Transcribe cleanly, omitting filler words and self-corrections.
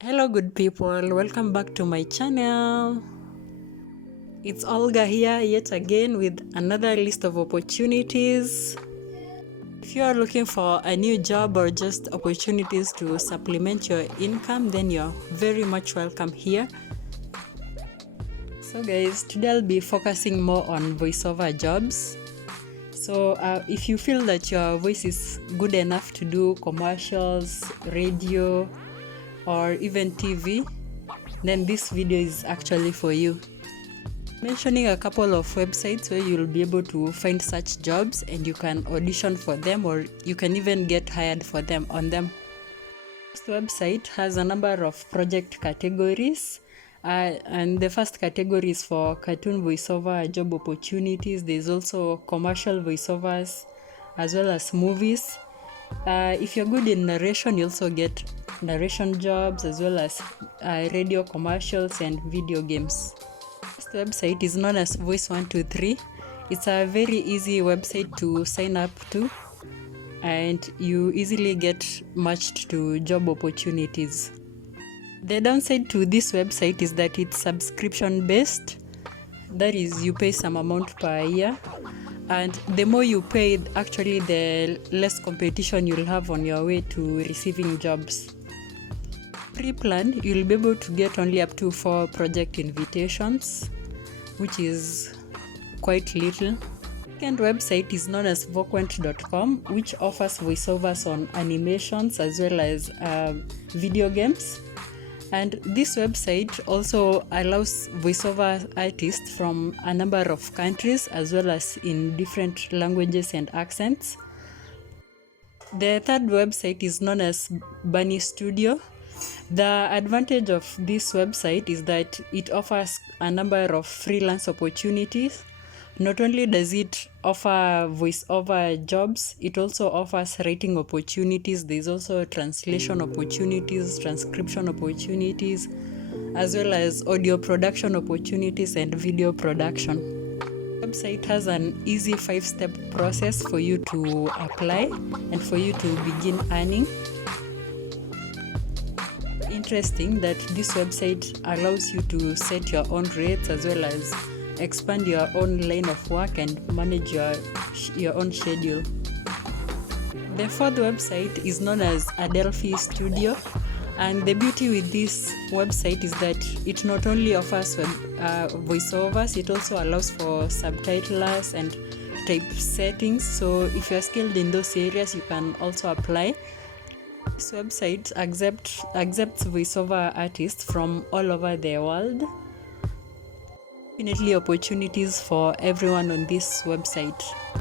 Hello good people, welcome back to my channel. It's Olga here yet again with another list of opportunities. If you are looking for a new job or just opportunities to supplement your income, then you're very much welcome here. So guys, today I'll be focusing more on voiceover jobs. So if you feel that your voice is good enough to do commercials, radio, or even TV, then this video is actually for you. Mentioning a couple of websites where you'll be able to find such jobs and you can audition for them, or you can even get hired for them on them. This website has a number of project categories, and the first category is for cartoon voiceover job opportunities. There's also commercial voiceovers as well as movies. If you're good in narration, you also get narration jobs as well as radio commercials and video games. This website is known as Voice123. It's a very easy website to sign up to, and you easily get matched to job opportunities. The downside to this website is that it's subscription based. That is, you pay some amount per year, and the more you pay, actually the less competition you'll have on your way to receiving jobs. Pre-plan, you'll be able to get only up to 4 project invitations, which is quite little. Second website is known as voquent.com, which offers voiceovers on animations as well as video games. And this website also allows voiceover artists from a number of countries as well as in different languages and accents. The third website is known as Bunnystudio. The advantage of this website is that it offers a number of freelance opportunities. Not only does it offer voiceover jobs, it also offers writing opportunities. There's also translation opportunities, transcription opportunities, as well as audio production opportunities and video production. The website has an easy 5-step process for you to apply and for you to begin earning. Interesting that this website allows you to set your own rates as well as expand your own line of work and manage your own schedule. The fourth website is known as Adelphistudio, and the beauty with this website is that it not only offers voiceovers, it also allows for subtitlers and typesettings. So if you're skilled in those areas, you can also apply. This website accepts voiceover artists from all over the world. Definitely opportunities for everyone on this website.